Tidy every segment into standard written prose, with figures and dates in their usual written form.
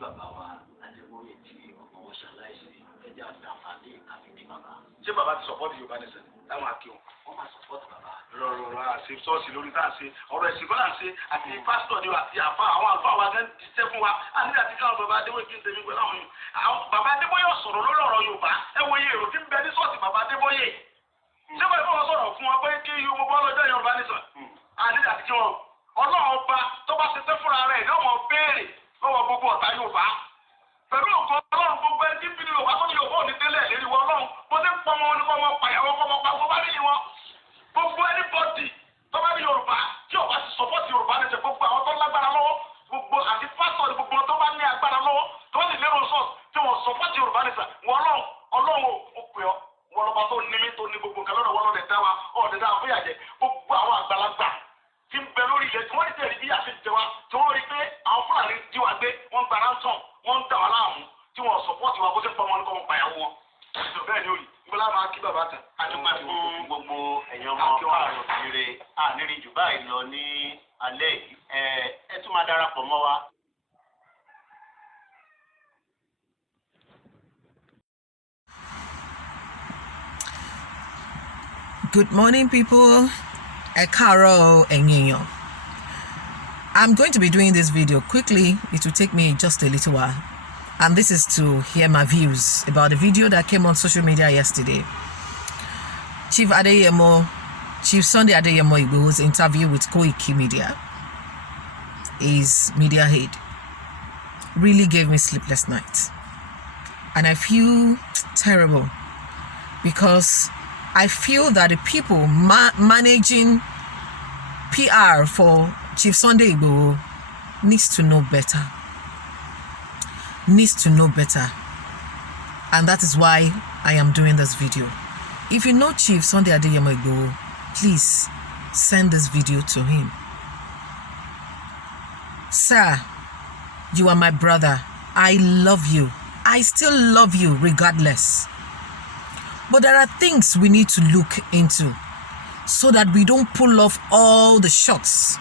bàbá wa Adébóyè tí ọmọ wọn ṣaláìsí ẹjẹ àtàfàdé àfìdí bàbá. Ṣé bàbá ti support Yorùbá nation táwọn akéwòn? Wọ́n máa support bàbá. Rọrọrọ àṣẹ ṣọ́ọ̀ṣì lórí tá à ń ṣe ọ̀rọ̀ ẹ̀sìn kọ́ là ń ṣe àti pásítọ̀ ni àti àfa àwọn àlùfáà wa gẹ́gẹ́ ti ṣẹ́ fún wa àti àti káwọn bàbá Adébóyè kí n tẹ̀lé pẹ̀lú àwọn yòó. Bàbá Adébóyè sọ̀rọ̀ lórí ọ̀rọ̀ Yorùbá ẹ wo iye èrò tí ń bẹ ní ṣọ́ọ̀ṣì bàbá Adébóyè. Ṣé wọ́n ìfọwọ́ sọ̀rọ̀ fún wọn pé kí gbogbo ọlọ́jọ́ Yorùbá nation àti àti kí wọn Ọlọ́run ọba tó bá ṣiṣẹ́ fúnra rẹ̀ ní ọmọ béèrè lọ́wọ́ gbogbo ọ̀tá Yorùbá. Pẹ̀lú òkú Ọlọ́run gbogbo ẹni tí ń bí Yorùbá tó ní Yorùbá ò ní tẹ́lẹ̀ lérí wọn Ọlọ́run bó ṣe ń pọ̀ wọn ní kọ́ ọmọ pàyàwó kọ́ ọmọ pa gbogbo bá níyì wọn. Gbogbo anybody tó bá ní Yorùbá tí ò bá ti support Yorùbá ní ṣe gbogbo àwọn tó lágbára lọ́wọ́ gbogbo àti pásítọ̀ gbogbo tó bá ní agbára lọ́wọ́ tó bá sì lérò sọ́ọ̀sì tí wọ́n support Yorùbá ní ṣe wọ́n Ọlọ́run ò pè ọ́ wọ́n lọ́ba tó ní mí tó ní gbogbo nǹkan lọ́dọ̀ wọ́n lọ́dẹ̀ dá wa ọ̀dẹ̀ dá fún ìyàjẹ́ gbogbo àwọn àgbàlagbà tí ń bẹ lórí ilẹ̀ tí wọ́n ti tẹ̀lé bí àṣẹ jẹ wa tí wọ́n rí pé àwọn Fúlàní jí wa gbé wọ́n gba ransom wọ́n ń dà wá láàmú tí wọ́n support wa bó ṣe ń pọ̀ wọn ní kọ́ wọn pàyàwó wọn. Bẹ́ẹ̀ ni ó rí gbọ́dọ̀ máa kí bàbá tán. Adúpẹ́ fún gbogbo ẹ̀yàn ọmọ káàárọ̀ kiri àníri jù báyìí lọ ní alẹ́ yìí. Ẹ tún máa darapọ̀ mọ́ wa. Good morning, people. Ẹ káàárọ̀ ẹ̀yin èèyàn. I'm going to be doing this video quickly. It will take me just a little while. And this is to hear my views about the video that came on social media yesterday. Chief Sunday Igboho's interview with Koiki Media, his media head, really gave me sleepless nights. And I feel terrible because I feel that the people managing PR for Chief Sunday Igboho needs to know better. And that is why I am doing this video. If you know Chief Sunday Igboho, please send this video to him. Sir, you are my brother. I love you. I still love you regardless. But there are things we need to look into so that we don't pull off all the shots.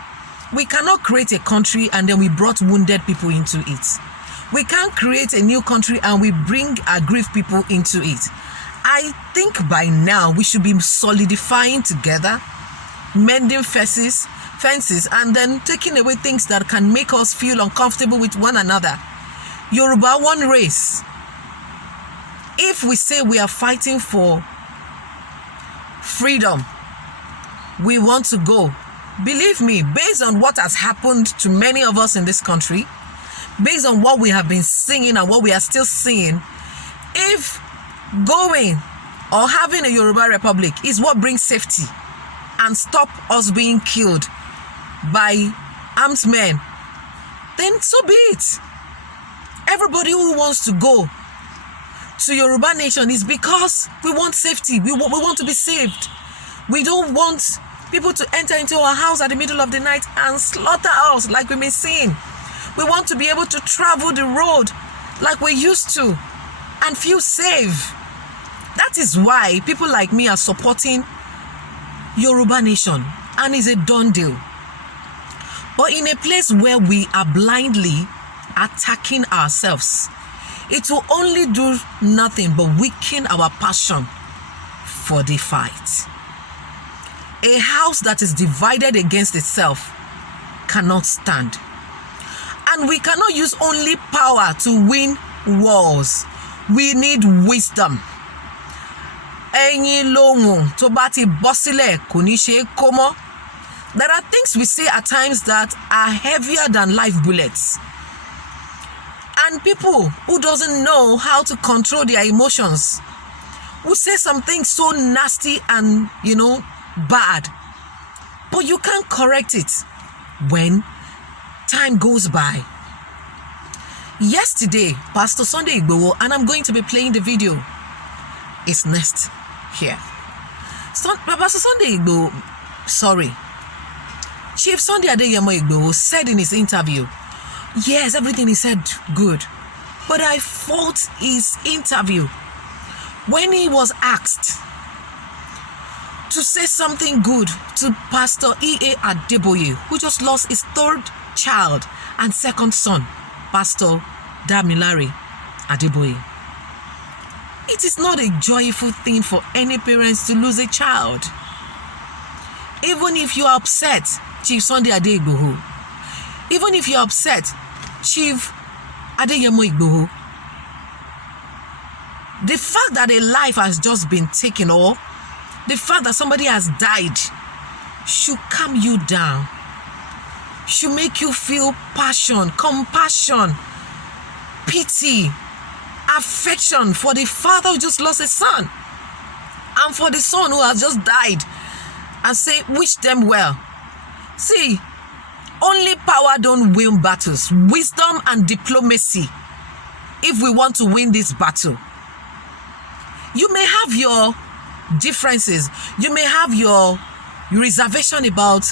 We cannot create a country and then we brought wounded people into it. We can't create a new country and we bring aggrieved people into it. I think by now we should be solidifying together, mending fences, and then taking away things that can make us feel uncomfortable with one another. Yoruba, one race. If we say we are fighting for freedom, we want to go. Believe me, based on what has happened to many of us in this country, based on what we have been singing and what we are still seeing, if going or having a Yoruba Republic is what brings safety and stop us being killed by armed men, then so be it. Everybody who wants to go to Yoruba Nation is because we want safety. We want to be saved. We don't want people to enter into our house at the middle of the night and slaughter us like we've been seeing. We want to be able to travel the road like we used to and feel safe. That is why people like me are supporting Yoruba Nation, and it's a done deal. But in a place where we are blindly attacking ourselves, it will only do nothing but weaken our passion for the fight. A house that is divided against itself cannot stand. And we cannot use only power to win wars. We need wisdom. There are things we say at times that are heavier than life bullets. And people who doesn't know how to control their emotions will say some things so nasty and, bad. But you can't correct it when time goes by. Yesterday, Pastor Sunday Igboho, and I'm going to be playing the video, is next here. Pastor Sunday Igboho, Chief Sunday Igboho said in his interview, yes, everything he said good, but I fault his interview when he was asked to say something good to Pastor E.A Adeboye, who just lost his third child and second son, Pastor Damilare Adeboye. It is not a joyful thing for any parents to lose a child. Even if you are upset, Chief Sunday Igboho, even if you're upset, Chief Adeyemo Igboho, the fact that a life has just been taken, or the fact that somebody has died, should calm you down, should make you feel passion, compassion, pity, affection for the father who just lost a son, and for the son who has just died, and say, wish them well. See, only power don't win battles. Wisdom and diplomacy, if we want to win this battle. You may have your differences. You may have your reservation about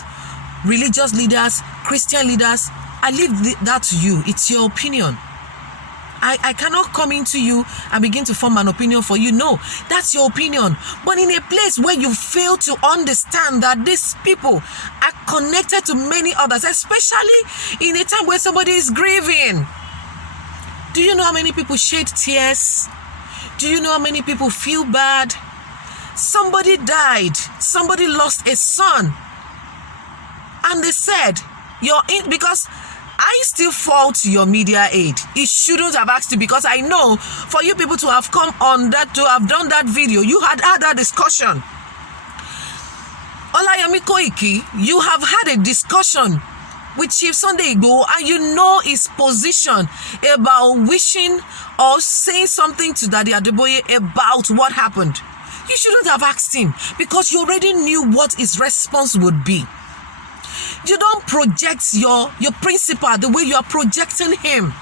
religious leaders, Christian leaders. I leave that to you. It's your opinion. I cannot come into you and begin to form an opinion for you. No, that's your opinion. But in a place where you fail to understand that these people are connected to many others, especially in a time where somebody is grieving. Do you know how many people shed tears? Do you know how many people feel bad? Somebody died. Somebody lost a son. And they said, because I still fault your media aid. It shouldn't have asked you, because I know for you people to have come on that, to have done that video, you had that discussion. Olayemi Koiki, you have had a discussion with Chief Sunday Igboho, and you know his position about wishing or saying something to Daddy Adeboye about what happened. You shouldn't have asked him, because you already knew what his response would be. You don't project your principal the way you are projecting him.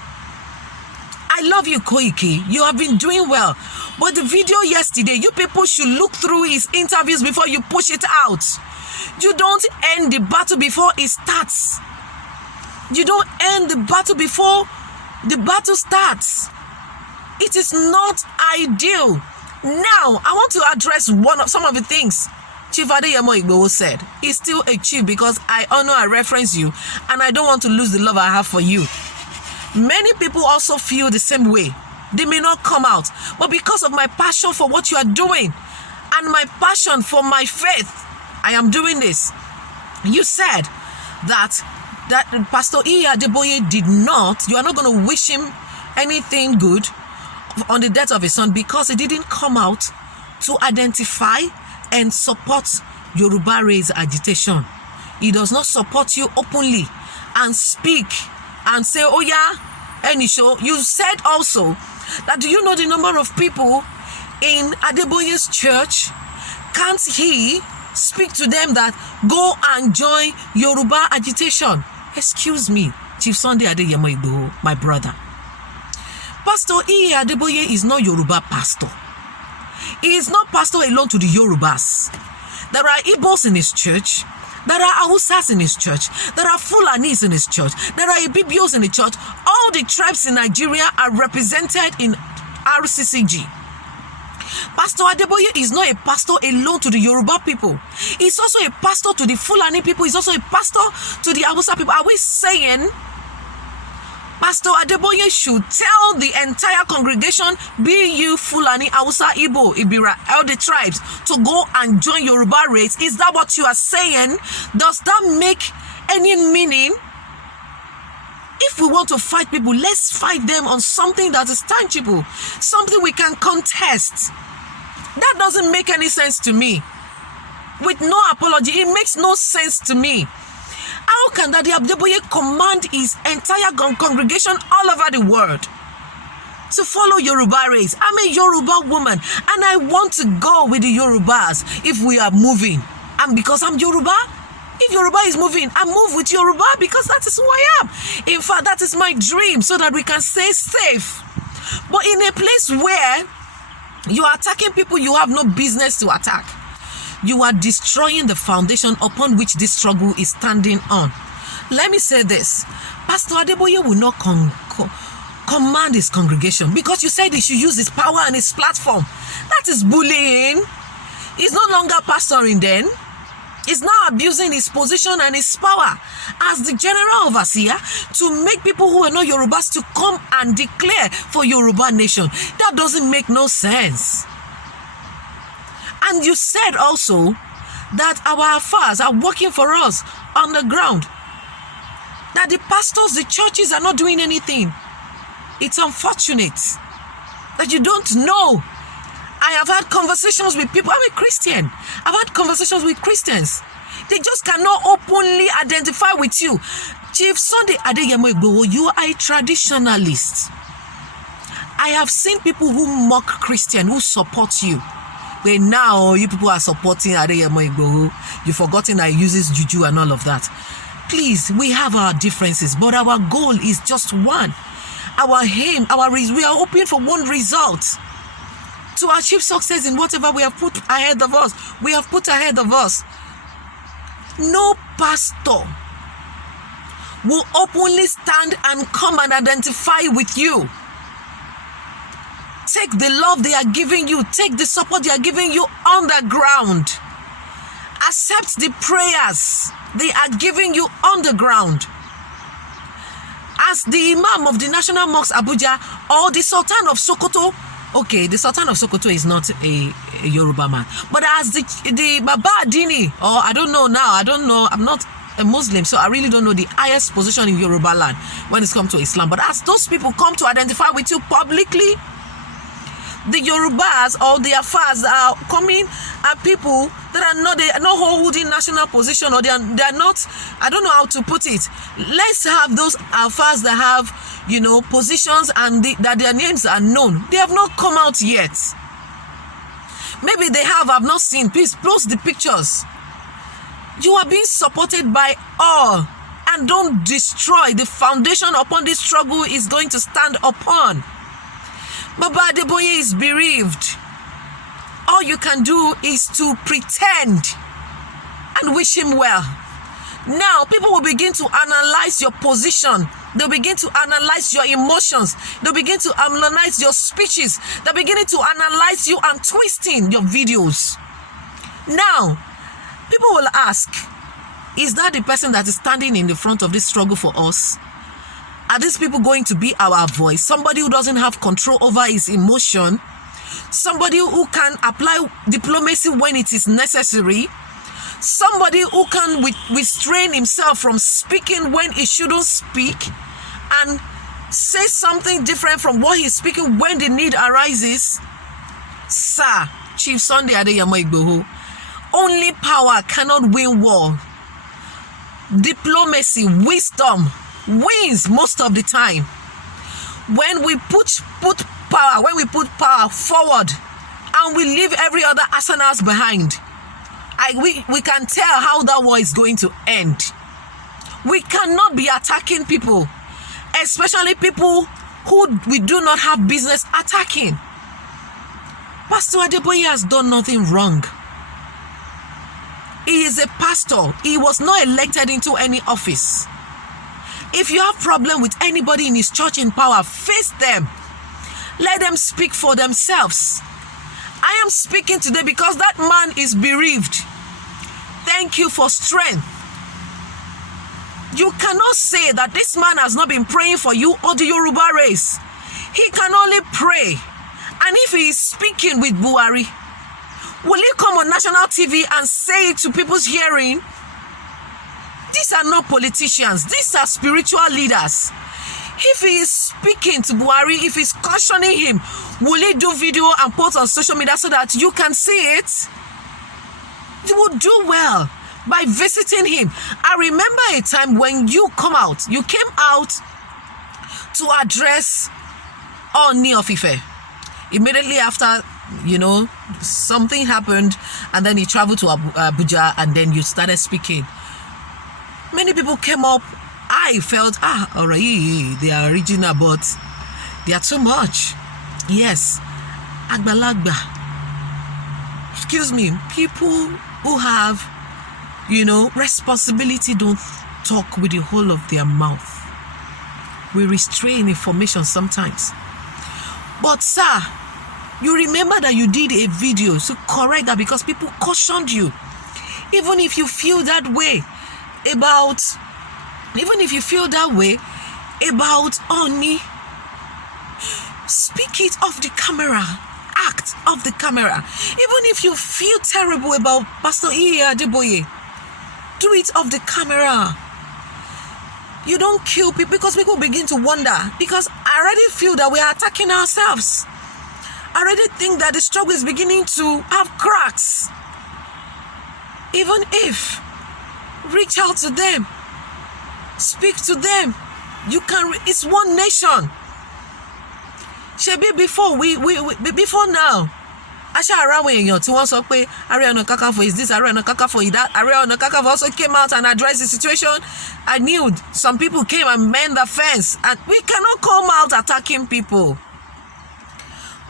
I love you, Koiki. You have been doing well. But the video yesterday, you people should look through his interviews before you push it out. You don't end the battle before it starts. You don't end the battle before the battle starts. It is not ideal. Now, I want to address some of the things Chief Adeyemo Igboho said. He's still a chief because I honor and reference you, and I don't want to lose the love I have for you. Many people also feel the same way. They may not come out, but because of my passion for what you are doing and my passion for my faith, I am doing this. You said that Pastor E.A Adeboye did not, you are not going to wish him anything good on the death of his son because he didn't come out to identify and support Yoruba race agitation. He does not support you openly and speak and say, oh yeah, any show. You said also that, do you know the number of people in Adeboye's church? Can't he speak to them that go and join Yoruba agitation? Excuse me, Chief Sunday Adeyemo Igboho, my brother. Pastor E.A Adeboye is not Yoruba pastor. He is not pastor alone to the Yorubas. There are Igbos in his church. There are Hausas in his church. There are Fulanis in his church. There are Ibibios in the church. All the tribes in Nigeria are represented in RCCG. Pastor Adeboye is not a pastor alone to the Yoruba people. He's also a pastor to the Fulani people. He's also a pastor to the Hausa people. Are we saying Pastor Adeboye should tell the entire congregation, be you Fulani, Hausa, Igbo, Ibira, all the tribes, to go and join Yoruba race? Is that what you are saying? Does that make any meaning? If we want to fight people, let's fight them on something that is tangible, something we can contest. That doesn't make any sense to me. With no apology, it makes no sense to me. How can Daddy Adeboye command his entire congregation all over the world to follow Yoruba race? I'm a Yoruba woman, and I want to go with the Yorubas if we are moving. And because I'm Yoruba, if Yoruba is moving, I move with Yoruba because that is who I am. In fact, that is my dream, so that we can stay safe. But in a place where you are attacking people you have no business to attack, you are destroying the foundation upon which this struggle is standing on. Let me say this. Pastor Adeboye will not command his congregation because you said he should use his power and his platform. That is bullying. He's no longer pastoring then. is now abusing his position and his power as the general overseer to make people who are not Yorubas to come and declare for Yoruba nation. That doesn't make no sense. And you said also that our affairs are working for us on the ground. That the pastors, the churches are not doing anything. It's unfortunate that you don't know. I have had conversations with people. I'm a Christian. I've had conversations with Christians. They just cannot openly identify with you. Chief Sunday Igboho, you are a traditionalist. I have seen people who mock Christian, who support you. But now you people are supporting Igboho. You've forgotten that he uses juju and all of that. Please, we have our differences, but our goal is just one. Our aim, we are hoping for one result. To achieve success in whatever we have put ahead of us. We have put ahead of us. No pastor will openly stand and come and identify with you. Take the love they are giving you. Take the support they are giving you on the ground. Accept the prayers they are giving you on the ground. As the Imam of the National Mosque Abuja or the Sultan of Sokoto. Okay, the Sultan of Sokoto is not a Yoruba man. But as the Baba Adini, or I don't know now, I'm not a Muslim, so I really don't know the highest position in Yoruba land when it's come to Islam. But as those people come to identify with you publicly, the Yorubas or the Afars are coming are people that are not holding national position, or they are not, I don't know how to put it. Let's have those Afars that have, positions and that their names are known. They have not come out yet. Maybe they have, I've not seen. Please post the pictures. You are being supported by all, and don't destroy the foundation upon this struggle is going to stand upon. Baba Adeboye is bereaved. All you can do is to pretend and wish him well. Now, people will begin to analyze your position. They'll begin to analyze your emotions. They'll begin to analyze your speeches. They're beginning to analyze you and twisting your videos. Now, people will ask, is that the person that is standing in the front of this struggle for us? Are these people going to be our voice? Somebody who doesn't have control over his emotion? Somebody who can apply diplomacy when it is necessary? Somebody who can restrain himself from speaking when he shouldn't speak and say something different from what he's speaking when the need arises? Sir, Chief Sunday Igboho, only power cannot win war. Diplomacy, wisdom wins most of the time. When we put power forward and we leave every other arsenals behind, we can tell how that war is going to end. We cannot be attacking people, especially people who we do not have business attacking. Pastor Adeboye has done nothing wrong. He is a pastor. He was not elected into any office. If you have problem with anybody in his church in power, face them. Let them speak for themselves. I am speaking today because that man is bereaved. Thank you for strength. You cannot say that this man has not been praying for you or the Yoruba race. He can only pray. And if he is speaking with Buhari, will he come on national TV and say it to people's hearing? These are not politicians. These are spiritual leaders. If he is speaking to Buhari, if he's cautioning him, will he do video and post on social media so that you can see it? You will do well by visiting him. I remember a time when you came out to address Ooni of Ife. Immediately after, something happened, and then he traveled to Abuja, and then you started speaking. Many people came up. I felt, alright, they are original, but they are too much. Yes, Agbalagba. Excuse me, people who have, responsibility don't talk with the whole of their mouth. We restrain information sometimes. But sir, you remember that you did a video to correct that because people cautioned you. Even if you feel that way about Oni, speak it off the camera. Act off the camera. Even if you feel terrible about Pastor E.A Adeboye, do it off the camera. You don't kill people, because people begin to wonder. Because I already feel that we are attacking ourselves. I already think that the struggle is beginning to have cracks. Even if, reach out to them, speak to them. You can. It's one nation. Shebi before now. Asha Arawe èèyàn tí wọ́n sọ pé Ààrẹ Ọ̀nà Kakanfò is this, Ààrẹ Ọ̀nà Kakanfò is that. Ààrẹ Ọ̀nà Kakanfò also came out and addressed the situation. I knew some people came and mend the fence. And we cannot come out attacking people.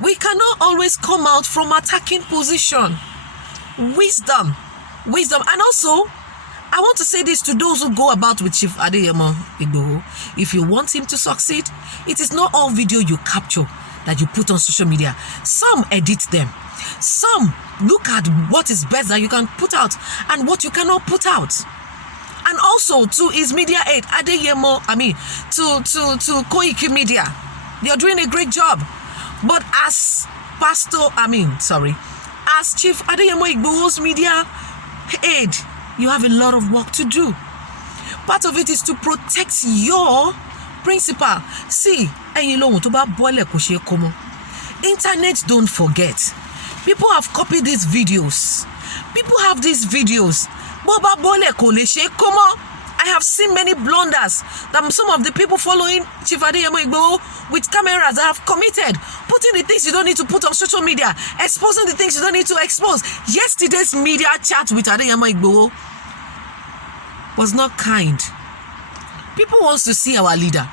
We cannot always come out from attacking position. Wisdom. And also, I want to say this to those who go about with Chief Sunday Igboho. If you want him to succeed, it is not all video you capture that you put on social media. Some edit them. Some look at what is best that you can put out and what you cannot put out. And also to his media aid, to Koiki Media, they are doing a great job. But as as Chief Adeyemo Igboho's media aid, you have a lot of work to do. Part of it is to protect your principal. See, internet don't forget. People have copied these videos. People have these videos. I have seen many blunders that some of the people following Chief Adeyemo Igboho with cameras that have committed, putting the things you don't need to put on social media, exposing the things you don't need to expose. Yesterday's media chat with Adeyemo Igboho was not kind. People want to see our leader.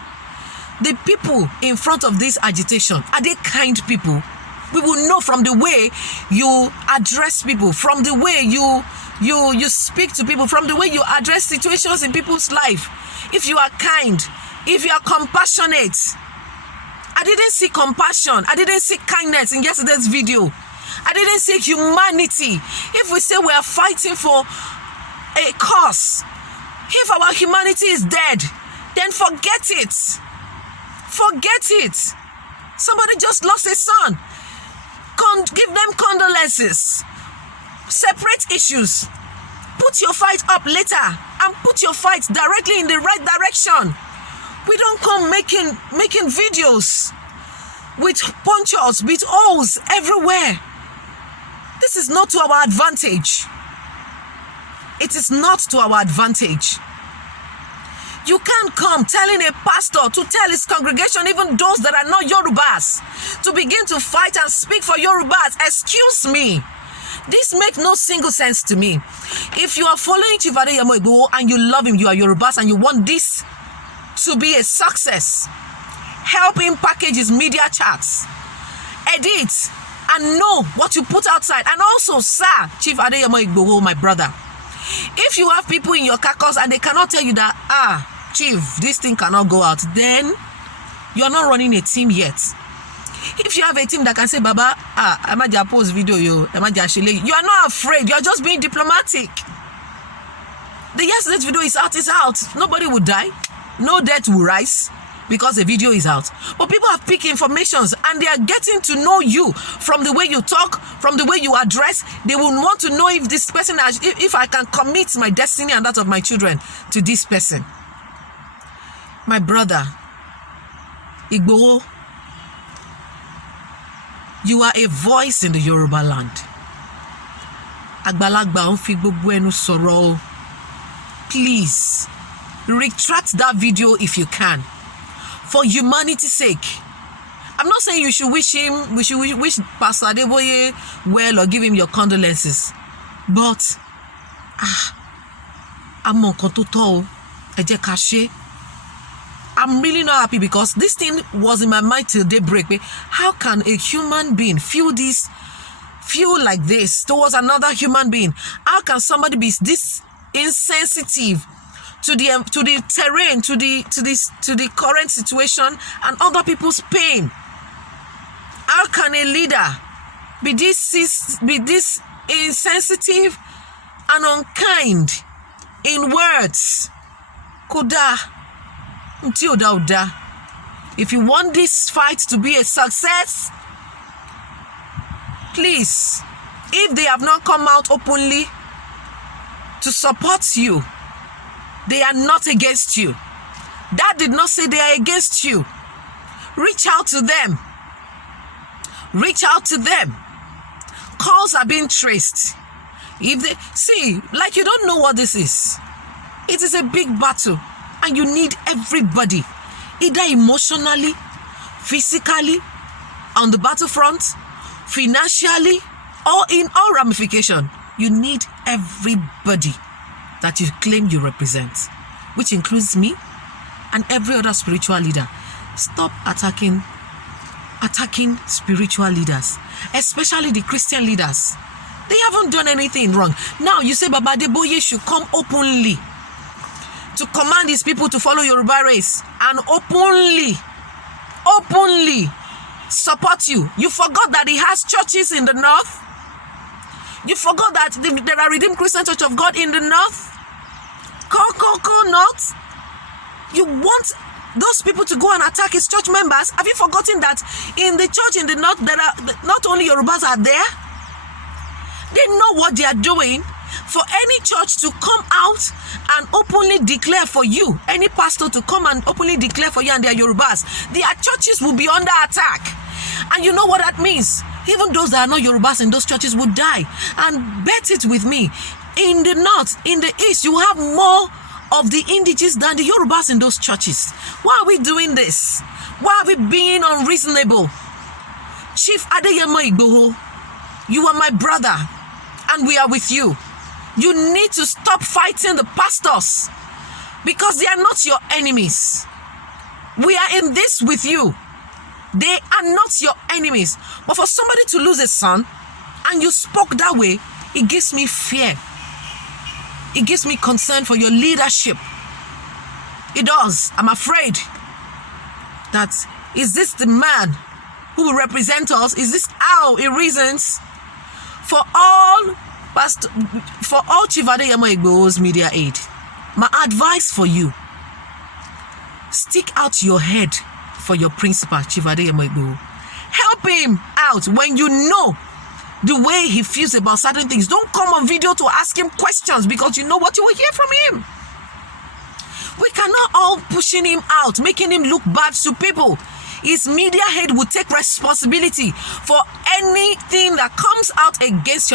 The people in front of this agitation, are they kind people? We will know from the way you address people, from the way you speak to people, from the way you address situations in people's life. If you are kind, if you are compassionate. I didn't see compassion. I didn't see kindness in yesterday's video. I didn't see humanity. If we say we are fighting for a cause, if our humanity is dead, then forget it. Forget it. Somebody just lost a son. Give them condolences. Separate issues. Put your fight up later and put your fight directly in the right direction. We don't come making videos with punctures, with holes everywhere. This is not to our advantage. It is not to our advantage. You can't come telling a pastor to tell his congregation, even those that are not Yorubas, to begin to fight and speak for Yorubas. Excuse me. This makes no single sense to me. If you are following Chief Adeyemo Igboho and you love him, you are Yorubas, and you want this to be a success, help him package his media chats, edit, and know what you put outside. And also, sir, Chief Adeyemo Igboho, my brother, if you have people in your caucus and they cannot tell you that, Chief, this thing cannot go out, then you're not running a team yet. If you have a team that can say, Baba, Amaja post video, you are not afraid. You're just being diplomatic. The yesterday's video is out. Nobody will die. No death will rise because the video is out. But people have picked informations and they are getting to know you from the way you talk, from the way you address. They will want to know if this person, if I can commit my destiny and that of my children to this person. My brother, Igboho, you are a voice in the Yoruba land. Agbalagba on fi gbogbo ẹnu sọ̀rọ̀. Please, retract that video if you can. For humanity's sake. I'm not saying you should wish Pastor Adeboye well or give him your condolences. But, I'm really not happy because this thing was in my mind till daybreak. How can a human being feel like this towards another human being? How can somebody be this insensitive to the terrain, to the current situation and other people's pain? How can a leader be this insensitive and unkind in words. Koda. If you want this fight to be a success, please, if they have not come out openly to support you, they are not against you. That did not say they are against you. Reach out to them. Reach out to them. Calls are being traced. If they see, like, you don't know what this is. It is a big battle, and you need everybody, either emotionally, physically, on the battlefront, financially, or in all ramification. You need everybody that you claim you represent, which includes me and every other spiritual leader. Stop attacking spiritual leaders, especially the Christian leaders. They haven't done anything wrong. Now you say Baba Adeboye should come openly to command his people to follow Yoruba race and openly support you. You forgot that he has churches in the north. You forgot that there are Redeemed Christian Church of God in the north. North. You want those people to go and attack his church members? Have you forgotten that in the church in the north, there are not only Yorubas are there? They know what they are doing. For any church to come out and openly declare for you, any pastor to come and openly declare for you and their Yorubas, their churches will be under attack. And you know what that means? Even those that are not Yorubas in those churches would die. And bet it with me, in the north, in the east, you have more of the indigenous than the Yorubas in those churches. Why are we doing this? Why are we being unreasonable? Chief E.A Adeboye, you are my brother, and we are with you. You need to stop fighting the pastors, because they are not your enemies. We are in this with you. They are not your enemies. But for somebody to lose a son, and you spoke that way, it gives me fear. It gives me concern for your leadership. It does. I'm afraid that, is this the man who will represent us? Is this how it reasons? For all Chief E.A Adeboye's media aid, my advice for you, stick out your head for your principal, Chief E.A Adeboye. Help him out when you know the way he feels about certain things. Don't come on video to ask him questions, because you know what you will hear from him. We cannot all pushing him out, making him look bad to people. His media head will take responsibility for anything that comes out against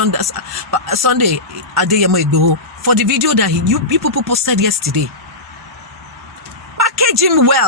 Sunday Igboho, for the video that you people posted yesterday. Package him well.